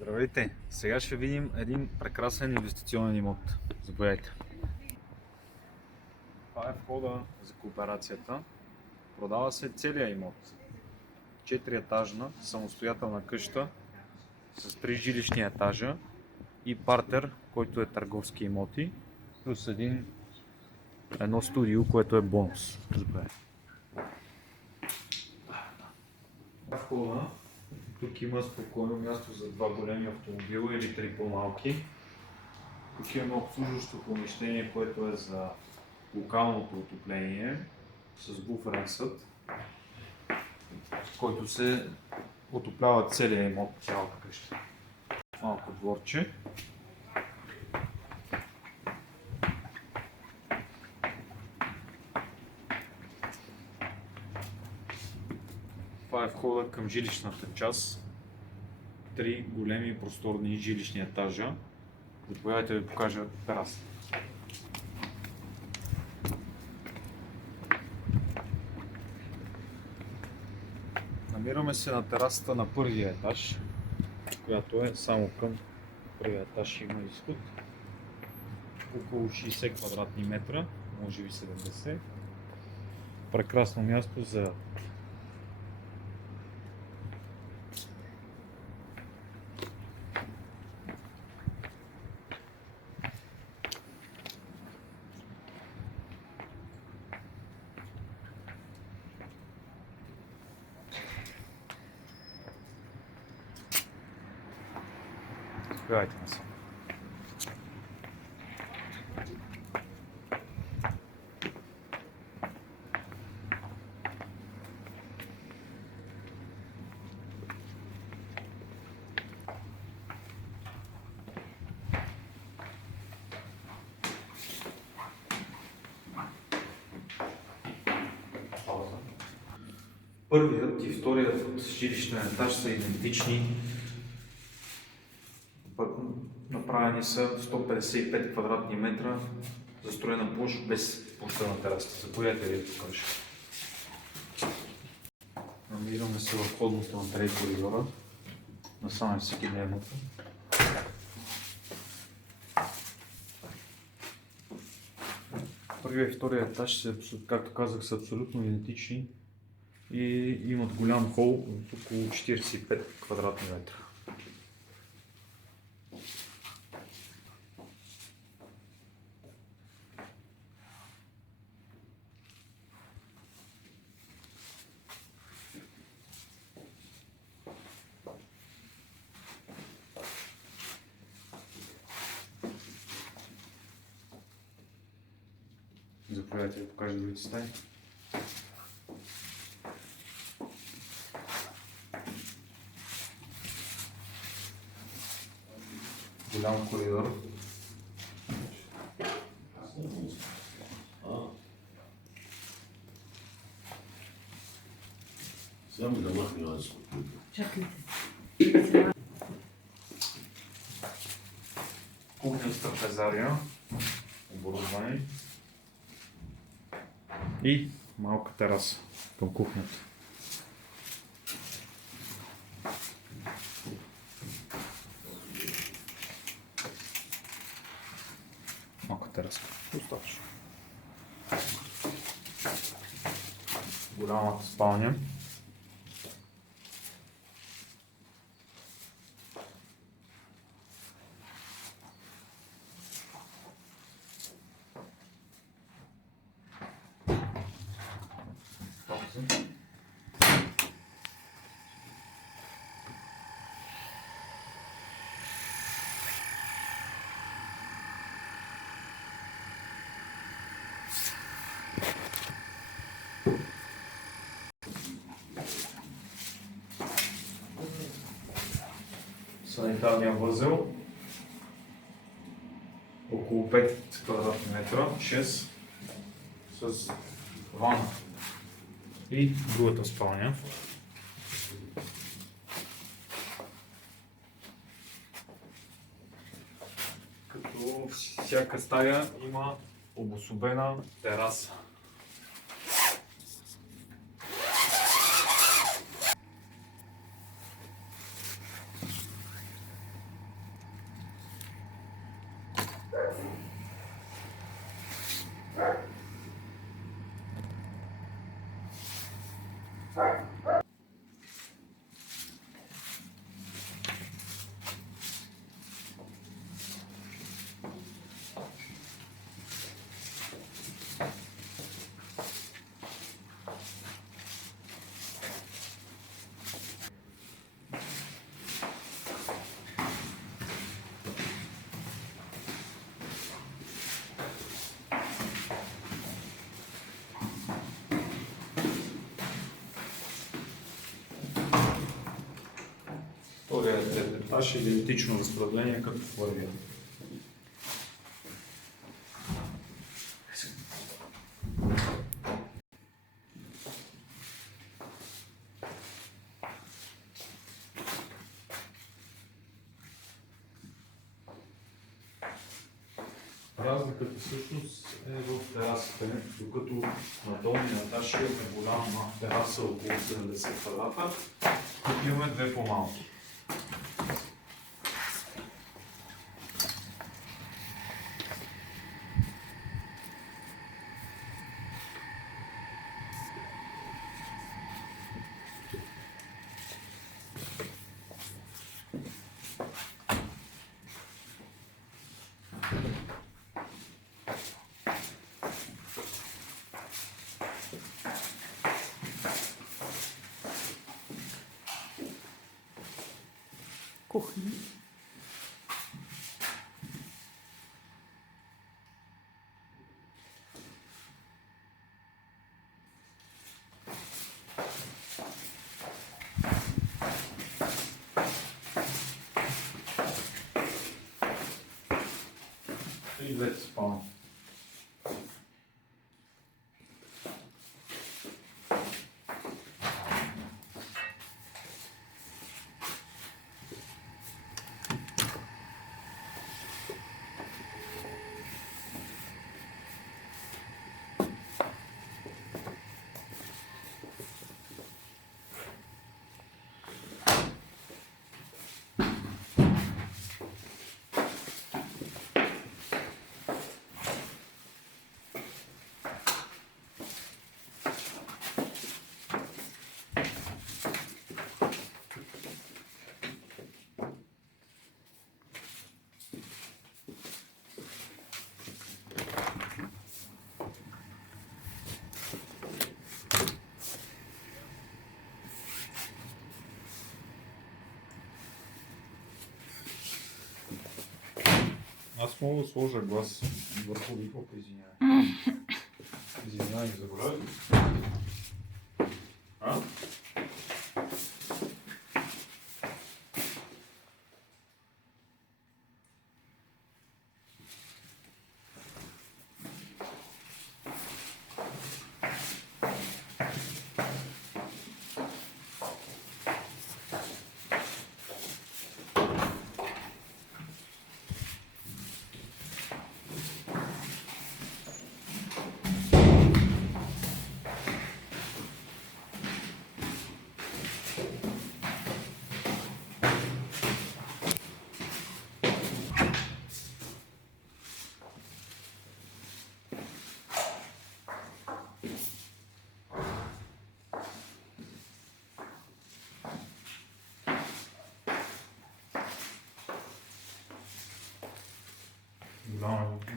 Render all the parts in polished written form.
Здравейте! Сега ще видим един прекрасен инвестиционен имот. Заповядайте. Това е входа за кооперацията. Продава се целият имот. 4-етажна самостоятелна къща с 3 жилищни етажа и партер, който е търговски имоти, плюс едно студио, което е бонус. Заповядайте. Входа. Тук има спокойно място за 2 големи автомобила или 3 по-малки. Тук има обслужващо помещение, което е за локалното отопление с буферен съд, който се отоплява целия имот, цялата къща. Малко дворче. Това е входа към жилищната част. 3 големи просторни жилищни етажа. Заповядайте да ви покажа тераса. Намираме се на терасата на първия етаж, която е само към първия етаж, има изход. Около 60 квадратни метра, може би 70. Прекрасно място за Заповядайте насам. Първият и вторият жилищен етаж са идентични. Направени са 155 квадратни метра, застроена площ без площа на терасата. Заповядайте да ви покажа. Намираме се в входното на 3 коридора, насам е всекидневната. Първият и вторият етаж, както казах, са абсолютно идентични и имат голям хол от около 45 квадратни метра. Заповядайте да покажа другите стаи. Голям коридор. Само да махне аз. Чакайте. Кухня с трапезария, оборудване и малка тераса към кухнята. Малка тераса. Достатъчно. Голямата спалня. Санитарния възел, около 5 квадратни метра, 6 с ванна и другата спалня. Като всяка стая има обособена тераса. Вторият етаж е идентично разпределение като първия. Разликата всъщност е в терасите, докато на долния етаж имаме голяма тераса около 70 квадрата, тук имаме две по-малки. Кухня. И двете спални. Аз мога да сложа глас върху вихока, извинявай. Извинявай, забравя. А?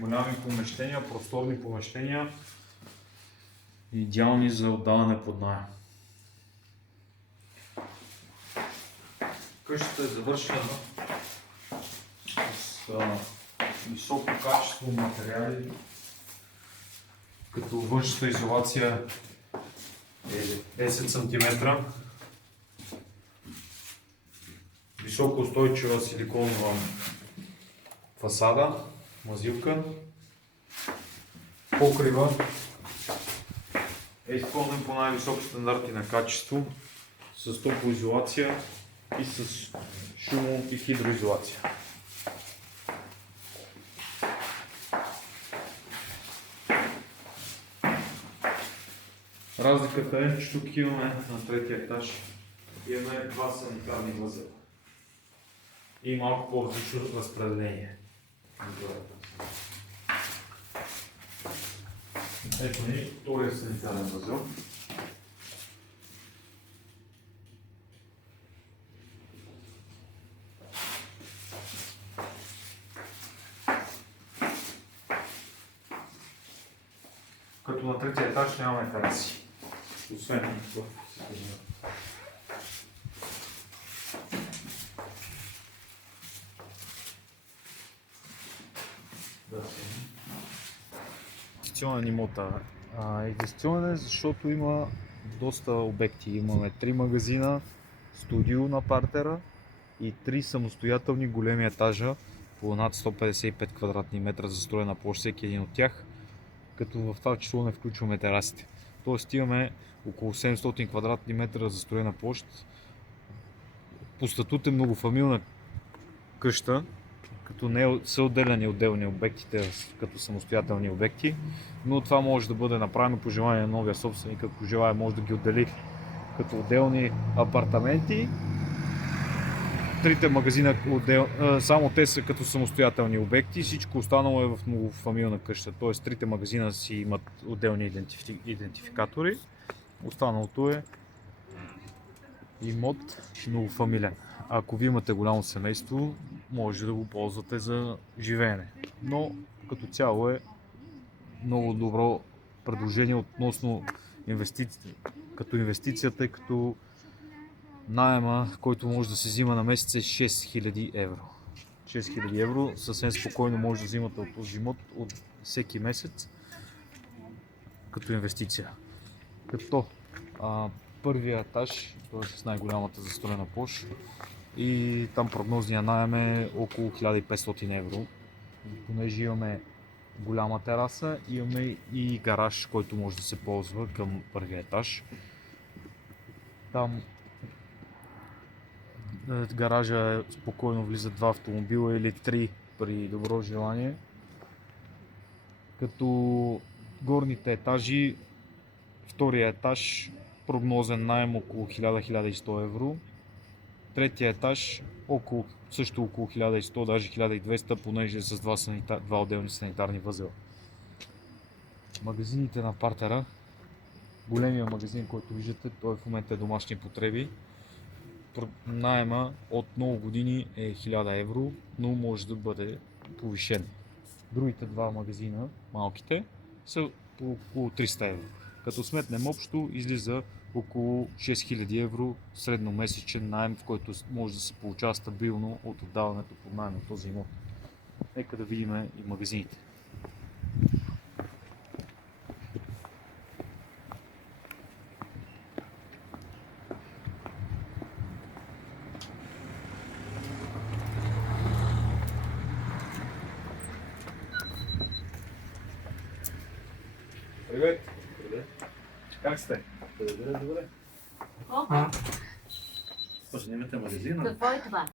Голями помещения, просторни помещения, идеални за отдаване под наем. Къщата е завършена с високо качество материали, като външната изолация е 10 см, високо устойчива силиконова фасада, мазилка, покрива е изпълнен по най-високи стандарти на качество, с топлоизолация и с шумо- и хидроизолация. Разликата е, че тук имаме на третия етаж имаме два санитарни възела и малко по-различно разпределение. Ето ни втория санитарен възел. Като на третия етаж нямаме тераси. Освен в инвестиционен имота. Инвестиционен е, защото има доста обекти. Имаме 3 магазина, студио на партера и 3 самостоятелни големи етажа по над 155 квадратни метра застроена площ, всеки един от тях, като в това число не включваме терасите. Тоест имаме около 700 квадратни метра застроена площ. По статут е многофамилна къща, като не са отделени отделни обектите като самостоятелни обекти, но това може да бъде направено по желание на новия собственик, ако желая може да ги отдели като отделни апартаменти. Трите магазина, само те са като самостоятелни обекти, всичко останало е в многофамилна къща, т.е. трите магазина си имат отделни идентификатори, останалото е имот многофамилен. Ако ви имате голямо семейство, може да го ползвате за живеене. Но като цяло е много добро предложение относно инвестицията, като наема, който може да се взима на месец е 6000 евро. 6000 евро съвсем спокойно може да взимате от този имот от всеки месец като инвестиция. Като първия етаж, т.е. с най-голямата застроена площ, и там прогнозния наем е около 1500 евро. Понеже имаме голяма тераса, имаме и гараж, който може да се ползва към първия етаж. Там гаража спокойно влизат 2 автомобила или 3 при добро желание. Като горните етажи, втория етаж прогнозен наем около 1000-1100 евро. Третия етаж също около 1100, даже 1200, понеже е с два отделни санитарни възела. Магазините на партера, големия магазин, който виждате, той в момента е домашни потреби. Наема от много години е 1000 евро, но може да бъде повишен. Другите два магазина, малките, са по около 300 евро. Като сметнем общо, излиза около 6000 евро средномесечен наем, в който може да се получава стабилно от отдаването под наем на този имот. Нека да видим и магазините. Привет! Как сте? Добре. Опа, Снимате магазина? какво е това?